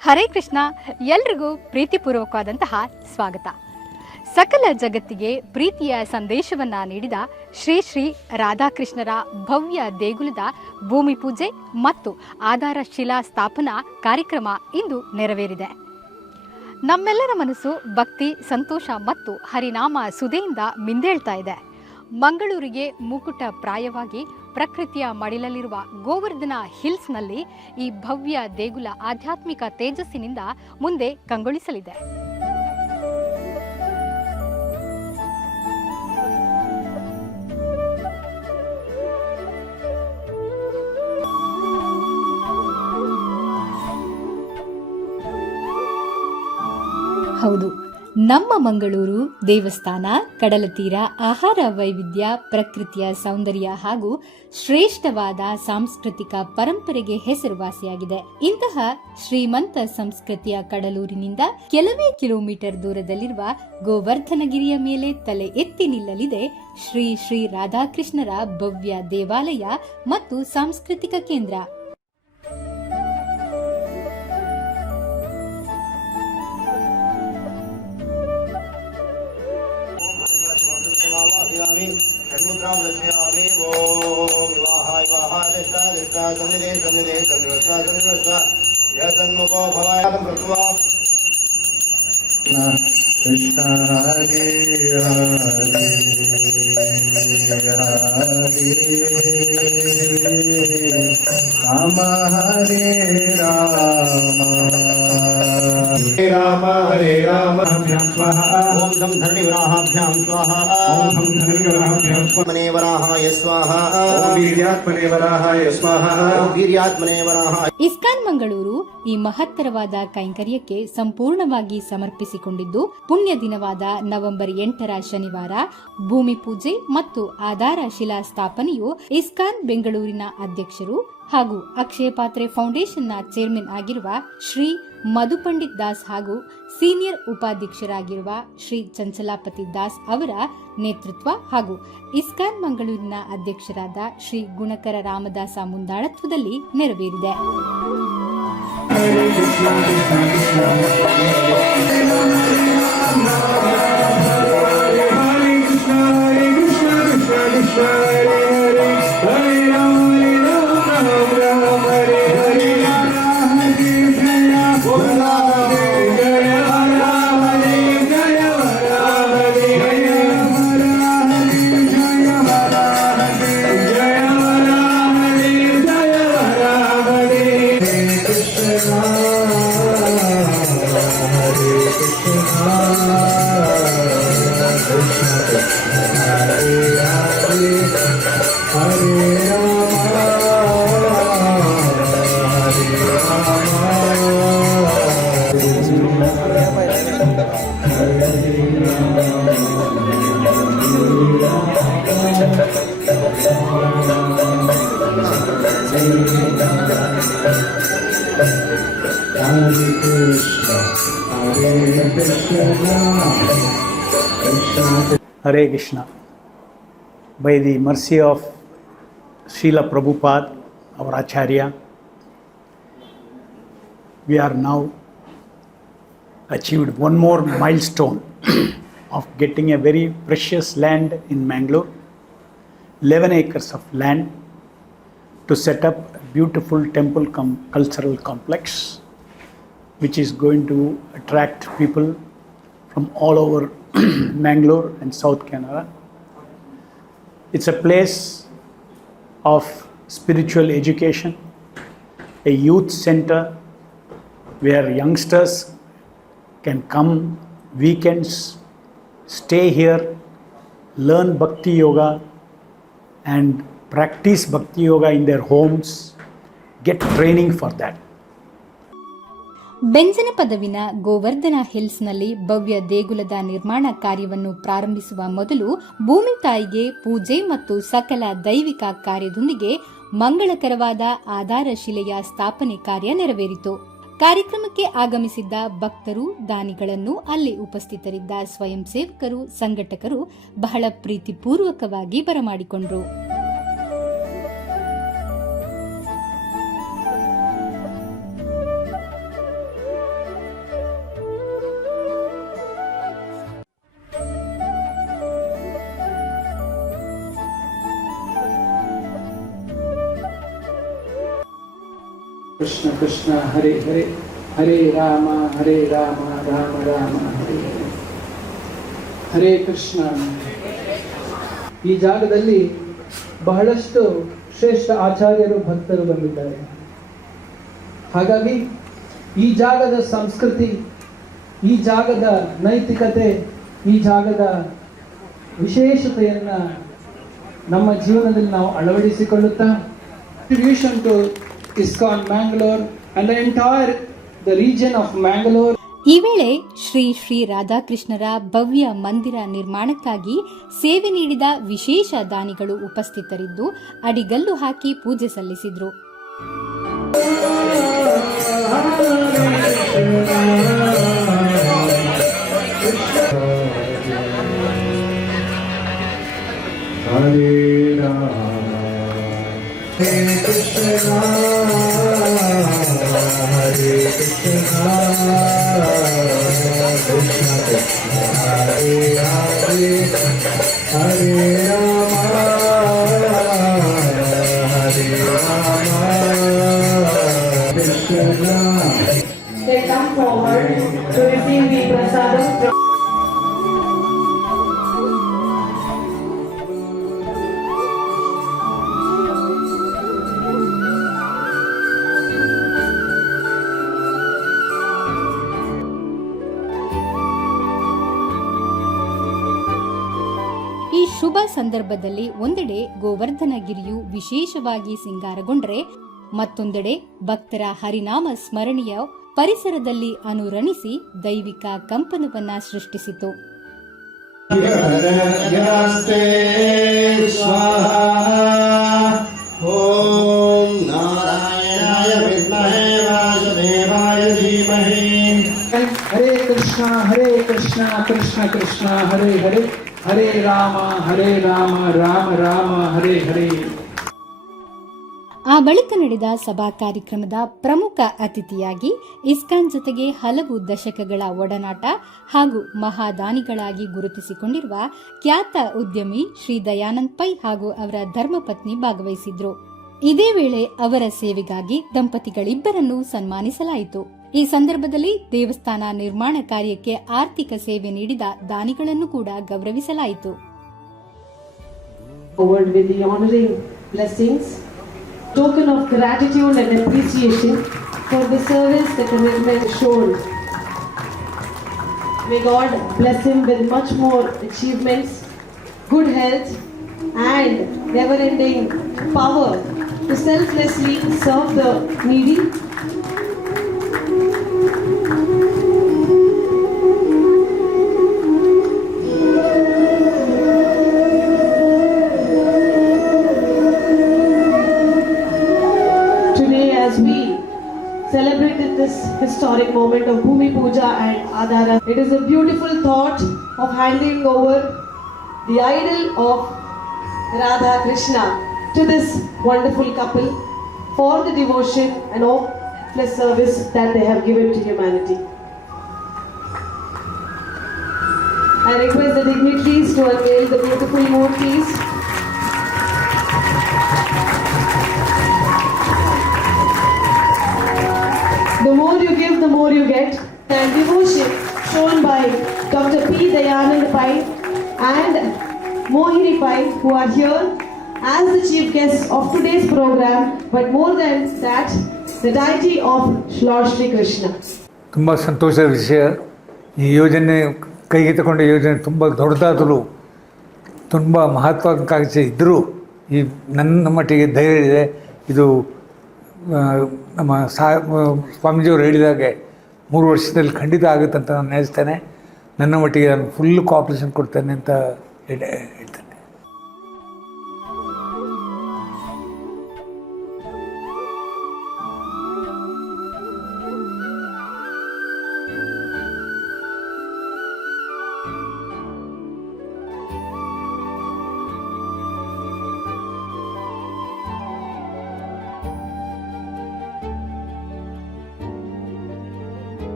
ಹರೇ ಕೃಷ್ಣ. ಎಲ್ರಿಗೂ ಪ್ರೀತಿಪೂರ್ವಕವಾದಂತಹ ಸ್ವಾಗತ. ಸಕಲ ಜಗತ್ತಿಗೆ ಪ್ರೀತಿಯ ಸಂದೇಶವನ್ನು ನೀಡಿದ ಶ್ರೀ ಶ್ರೀ ರಾಧಾಕೃಷ್ಣರ ಭವ್ಯ ದೇಗುಲದ ಭೂಮಿ ಪೂಜೆ ಮತ್ತು ಆಧಾರ ಶಿಲಾ ಸ್ಥಾಪನಾ ಕಾರ್ಯಕ್ರಮ ಇಂದು ನೆರವೇರಿದೆ. ನಮ್ಮೆಲ್ಲರ ಮನಸ್ಸು ಭಕ್ತಿ, ಸಂತೋಷ ಮತ್ತು ಹರಿನಾಮ ಸುಧೆಯಿಂದ ಮಿಂದೇಳ್ತಾ ಇದೆ. ಮಂಗಳೂರಿಗೆ ಮುಕುಟ ಪ್ರಾಯವಾಗಿ ಪ್ರಕೃತಿಯ ಮಡಿಲಲ್ಲಿರುವ ಗೋವರ್ಧನ ಹಿಲ್ಸ್ನಲ್ಲಿ ಈ ಭವ್ಯ ದೇಗುಲ ಆಧ್ಯಾತ್ಮಿಕ ತೇಜಸ್ಸಿನಿಂದ ಮುಂದೆ ಕಂಗೊಳಿಸಲಿದೆ. ಹೌದು, ನಮ್ಮ ಮಂಗಳೂರು ದೇವಸ್ಥಾನ, ಕಡಲ ತೀರ, ಆಹಾರ ವೈವಿಧ್ಯ, ಪ್ರಕೃತಿಯ ಸೌಂದರ್ಯ ಹಾಗೂ ಶ್ರೇಷ್ಠವಾದ ಸಾಂಸ್ಕೃತಿಕ ಪರಂಪರೆಗೆ ಹೆಸರುವಾಸಿಯಾಗಿದೆ. ಇಂತಹ ಶ್ರೀಮಂತ ಸಂಸ್ಕೃತಿಯ ಕಡಲೂರಿನಿಂದ ಕೆಲವೇ ಕಿಲೋಮೀಟರ್ ದೂರದಲ್ಲಿರುವ ಗೋವರ್ಧನಗಿರಿಯ ಮೇಲೆ ತಲೆ ಎತ್ತಿ ನಿಲ್ಲಲಿದೆ ಶ್ರೀ ಶ್ರೀ ರಾಧಾಕೃಷ್ಣರ ಭವ್ಯ ದೇವಾಲಯ ಮತ್ತು ಸಾಂಸ್ಕೃತಿಕ ಕೇಂದ್ರ. कृष्ण हरे हरे हरे राम हरे राम राम हरे राम स्वाहा ओम धम धरणिवराहाभ्यां स्वाहा ओम धम धरणिवराहाभ्यां स्वाहा वराहाय स्वाहा ओम वीर्यात्मने वराहाय स्वाहा ओम वीर्यात्मने वराहाय. ಇಸ್ಕಾನ್ ಮಂಗಳೂರು ಈ ಮಹತ್ತರವಾದ ಕೈಂಕರ್ಯಕ್ಕೆ ಸಂಪೂರ್ಣವಾಗಿ ಸಮರ್ಪಿಸಿಕೊಂಡಿದ್ದು, ಪುಣ್ಯ ದಿನವಾದ ನವೆಂಬರ್ 8ರ ಶನಿವಾರ ಭೂಮಿ ಪೂಜೆ ಮತ್ತು ಆಧಾರ ಶಿಲಾ ಸ್ಥಾಪನೆಯು ಇಸ್ಕಾನ್ ಬೆಂಗಳೂರಿನ ಅಧ್ಯಕ್ಷರು ಹಾಗೂ ಅಕ್ಷಯ ಪಾತ್ರೆ ಫೌಂಡೇಶನ್ನ ಚೇರ್ಮನ್ ಆಗಿರುವ ಶ್ರೀ ಮಧು ಪಂಡಿತ್ ದಾಸ್ ಹಾಗೂ ಸೀನಿಯರ್ ಉಪಾಧ್ಯಕ್ಷರಾಗಿರುವ ಶ್ರೀ ಚಂಚಲಾಪತಿ ದಾಸ್ ಅವರ ನೇತೃತ್ವ ಹಾಗೂ ಇಸ್ಕಾನ್ ಮಂಗಳೂರಿನ ಅಧ್ಯಕ್ಷರಾದ Shri ಗುಣಕರ Ramadasa ಮುಂದಾಳತ್ವದಲ್ಲಿ ನೆರವೇರಿದೆ. Hare Krishna. By the mercy of Srila Prabhupada, our Acharya, we are now achieved one more milestone of getting a very precious land in Mangalore, 11 acres of land to set up a beautiful temple cultural complex which is going to attract people from all over Mangalore and South Canara. It's a place of spiritual education, a youth center where youngsters can come weekends, stay here, learn Bhakti Yoga and practice Bhakti Yoga in their homes, get training for that. ಬೆಂಜನ ಪದವಿನ Govardhana ಹಿಲ್ಸ್ನಲ್ಲಿ ಭವ್ಯ ದೇಗುಲದ ನಿರ್ಮಾಣ ಕಾರ್ಯವನ್ನು ಪ್ರಾರಂಭಿಸುವ ಮೊದಲು ಭೂಮಿ ತಾಯಿಗೆ ಪೂಜೆ ಮತ್ತು ಸಕಲ ದೈವಿಕ ಕಾರ್ಯದೊಂದಿಗೆ ಮಂಗಳಕರವಾದ ಆಧಾರ ಶಿಲೆಯ ಸ್ಥಾಪನೆ ಕಾರ್ಯ ನೆರವೇರಿತು. ಕಾರ್ಯಕ್ರಮಕ್ಕೆ ಆಗಮಿಸಿದ್ದ ಭಕ್ತರು, ದಾನಿಗಳನ್ನು, ಅಲ್ಲಿ ಉಪಸ್ಥಿತರಿದ್ದ ಸ್ವಯಂ ಸೇವಕರು, ಸಂಘಟಕರು ಬಹಳ ಪ್ರೀತಿಪೂರ್ವಕವಾಗಿ ಬರಮಾಡಿಕೊಂಡರು. कृष्ण कृष्ण हरे हरे हरे राम राम राम हरे हरे ಹರೇ ಕೃಷ್ಣ. ಈ ಜಾಗದಲ್ಲಿ ಬಹಳಷ್ಟು ಶ್ರೇಷ್ಠ ಆಚಾರ್ಯರು ಭಕ್ತರು ಬಂದಿದ್ದಾರೆ. ಹಾಗಾಗಿ ಈ ಜಾಗದ ಸಂಸ್ಕೃತಿ, ಈ ಜಾಗದ ನೈತಿಕತೆ, ಈ ಜಾಗದ ವಿಶೇಷತೆಯನ್ನು ನಮ್ಮ ಜೀವನದಲ್ಲಿ ನಾವು ಅಳವಡಿಸಿಕೊಳ್ಳುತ್ತಾ contribution to ISKCON Mangalore and the entire the region of Mangalore. ಈ ವೇಳೆ ಶ್ರೀ ಶ್ರೀ ರಾಧಾಕೃಷ್ಣರ ಭವ್ಯ ಮಂದಿರ ನಿರ್ಮಾಣಕ್ಕಾಗಿ ಸೇವೆ ನೀಡಿದ ವಿಶೇಷ ದಾನಿಗಳು ಉಪಸ್ಥಿತರಿದ್ದು ಅಡಿಗಲ್ಲು ಹಾಕಿ ಪೂಜೆ ಸಲ್ಲಿಸಿದ್ರು. They come forward to receive the prasadam from ಈ ಶುಭ ಸಂದರ್ಭದಲ್ಲಿ ಒಂದೆಡೆ ಗೋವರ್ಧನಗಿರಿಯು ವಿಶೇಷವಾಗಿ ಸಿಂಗಾರಗೊಂಡ್ರೆ ಮತ್ತೊಂದೆಡೆ ಭಕ್ತರ ಹರಿನಾಮ ಸ್ಮರಣೆಯ ಪರಿಸರದಲ್ಲಿ ಅನುರಣಿಸಿ ದೈವಿಕ ಕಂಪನವನ್ನ ಸೃಷ್ಟಿಸಿತು. ಓಂ ನಾರಾಯಣಾಯ ವಿದ್ಮಹೇ ವಾಸುದೇವಾಯ ಧೀಮಹಿ. ಹರೇ ಕೃಷ್ಣ ಕೃಷ್ಣ ಕೃಷ್ಣ ಹರೇ ಹರೇ ಹರೇ ರಾಮ ರಾಮ ರಾಮ ಹರೇ ಹರೇ. ಆ ಬಳಿಕ ನಡೆದ ಸಭಾ ಕಾರ್ಯಕ್ರಮದ ಪ್ರಮುಖ ಅತಿಥಿಯಾಗಿ ಇಸ್ಕಾನ್ ಜೊತೆಗೆ ಹಲವು ದಶಕಗಳ ಒಡನಾಟ ಹಾಗೂ ಮಹಾದಾನಿಗಳಾಗಿ ಗುರುತಿಸಿಕೊಂಡಿರುವ ಖ್ಯಾತ ಉದ್ಯಮಿ ಶ್ರೀ ದಯಾನಂದ್ ಪೈ ಹಾಗೂ ಅವರ ಧರ್ಮಪತ್ನಿ ಭಾಗವಹಿಸಿದ್ರು. ಇದೇ ವೇಳೆ ಅವರ ಸೇವೆಗಾಗಿ ದಂಪತಿಗಳಿಬ್ಬರನ್ನು ಸನ್ಮಾನಿಸಲಾಯಿತು. ಈ ಸಂದರ್ಭದಲ್ಲಿ ದೇವಸ್ಥಾನ ನಿರ್ಮಾಣ ಕಾರ್ಯಕ್ಕೆ ಆರ್ಥಿಕ ಸೇವೆ ನೀಡಿದ ದಾನಿಗಳನ್ನು ಕೂಡ ಗೌರವಿಸಲಾಯಿತು. forward with the honoring blessings, token of gratitude and appreciation for the service the commitment shown. May God bless him with much more achievements, good health and never-ending power to selflessly serve the needy. Celebrated this historic moment of Bhumi Puja and Adara. It is a beautiful thought of handing over the idol of Radha Krishna to this wonderful couple for the devotion and selfless service that they have given to humanity. I request the dignitaries to unveil the beautiful murtis. The more you give, the more you get. And devotion shown by Dr. P. Dayanand Pai and Mohini Pai, who are here as the chief guests of today's program, but more than that, the deity of Lord Shri Krishna. ತುಂಬ ಸಂತೋಷದ ವಿಷಯ. ಈ ಯೋಜನೆ ಕೈಗೆ ತಗೊಂಡ ಯೋಜನೆ ತುಂಬ ದೊಡ್ಡದಾದರೂ ತುಂಬ ಮಹತ್ವಾಕಾಂಕ್ಷೆ ಇದ್ದರೂ ಈ ನನ್ನ ಮಟ್ಟಿಗೆ ಧೈರ್ಯ ಇದೆ. ಇದು ನಮ್ಮ ಸ್ವಾಮೀಜಿಯವರು ಹೇಳಿದಾಗೆ 3 ವರ್ಷದಲ್ಲಿ ಖಂಡಿತ ಆಗುತ್ತೆ ಅಂತ ನಾನು ನೆನೆಸ್ತೇನೆ. ನನ್ನ ಮಟ್ಟಿಗೆ ನಾನು ಫುಲ್ ಕೋಆಪ್ರೇಷನ್ ಕೊಡ್ತೇನೆ ಅಂತ ಹೇಳ್ತೇನೆ.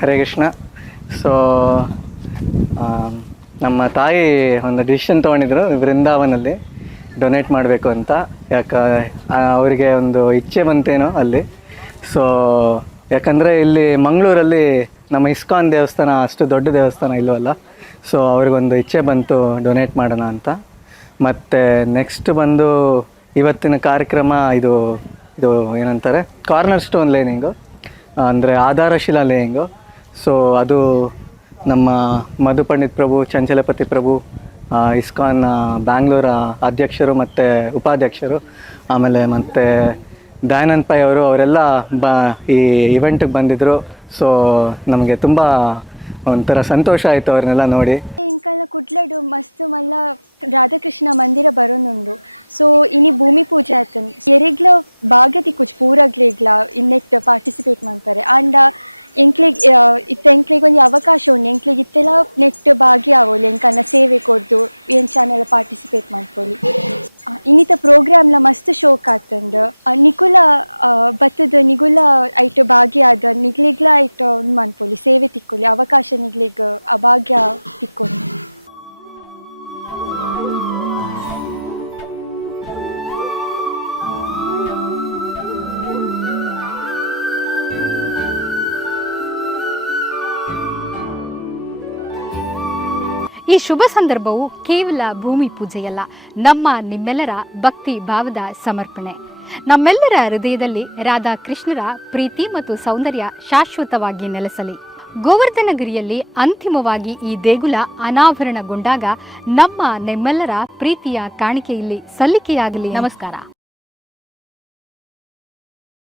ಹರೇ ಕೃಷ್ಣ. ಸೊ ನಮ್ಮ ತಾಯಿ ಒಂದು ಡಿಸಿಷನ್ ತೊಗೊಂಡಿದ್ರು ವೃಂದಾವನಲ್ಲಿ. ಡೊನೇಟ್ ಮಾಡಬೇಕು ಅಂತ. ಅವರಿಗೆ ಒಂದು ಇಚ್ಛೆ ಬಂತೇನೋ ಅಲ್ಲಿ. ಸೊ ಯಾಕಂದರೆ ಇಲ್ಲಿ ಮಂಗಳೂರಲ್ಲಿ ನಮ್ಮ ಇಸ್ಕಾನ್ ದೇವಸ್ಥಾನ ಅಷ್ಟು ದೊಡ್ಡ ದೇವಸ್ಥಾನ ಇಲ್ಲವಲ್ಲ. ಸೊ ಅವ್ರಿಗೊಂದು ಇಚ್ಛೆ ಬಂತು ಡೊನೇಟ್ ಮಾಡೋಣ ಅಂತ. ಮತ್ತು ನೆಕ್ಸ್ಟ್ ಬಂದು ಇವತ್ತಿನ ಕಾರ್ಯಕ್ರಮ ಇದು ಏನಂತಾರೆ, ಕಾರ್ನರ್ ಸ್ಟೋನ್ ಲೇಯಿಂಗು, ಅಂದರೆ ಆಧಾರಶಿಲಾ ಲೇಯಿಂಗು. ಸೊ ಅದು ನಮ್ಮ ಮಧು ಪಂಡಿತ್ ಪ್ರಭು, ಚಂಚಲಪತಿ ಪ್ರಭು, ಇಸ್ಕಾನ್ ಬ್ಯಾಂಗ್ಳೂರ ಅಧ್ಯಕ್ಷರು ಮತ್ತು ಉಪಾಧ್ಯಕ್ಷರು, ಆಮೇಲೆ ಮತ್ತು ದಯಾನಂದ್ ಪೈ ಅವರೆಲ್ಲ ಈ ಇವೆಂಟಿಗೆ ಬಂದಿದ್ದರು. ಸೊ ನಮಗೆ ತುಂಬ ಒಂಥರ ಸಂತೋಷ ಆಯಿತು ಅವ್ರನ್ನೆಲ್ಲ ನೋಡಿ. ಈ ಶುಭ ಸಂದರ್ಭವು ಕೇವಲ ಭೂಮಿ ಪೂಜೆಯಲ್ಲ, ನಿಮ್ಮೆಲ್ಲರ ಭಕ್ತಿ ಭಾವದ ಸಮರ್ಪಣೆ. ನಮ್ಮೆಲ್ಲರ ಹೃದಯದಲ್ಲಿ ರಾಧಾಕೃಷ್ಣರ ಪ್ರೀತಿ ಮತ್ತು ಸೌಂದರ್ಯ ಶಾಶ್ವತವಾಗಿ ನೆಲೆಸಲಿ. ಗೋವರ್ಧನಗಿರಿಯಲ್ಲಿ ಅಂತಿಮವಾಗಿ ಈ ದೇಗುಲ ಅನಾವರಣಗೊಂಡಾಗ ನಿಮ್ಮೆಲ್ಲರ ಪ್ರೀತಿಯ ಕಾಣಿಕೆ ಇಲ್ಲಿ ಸಲ್ಲಿಕೆಯಾಗಲಿ. ನಮಸ್ಕಾರ.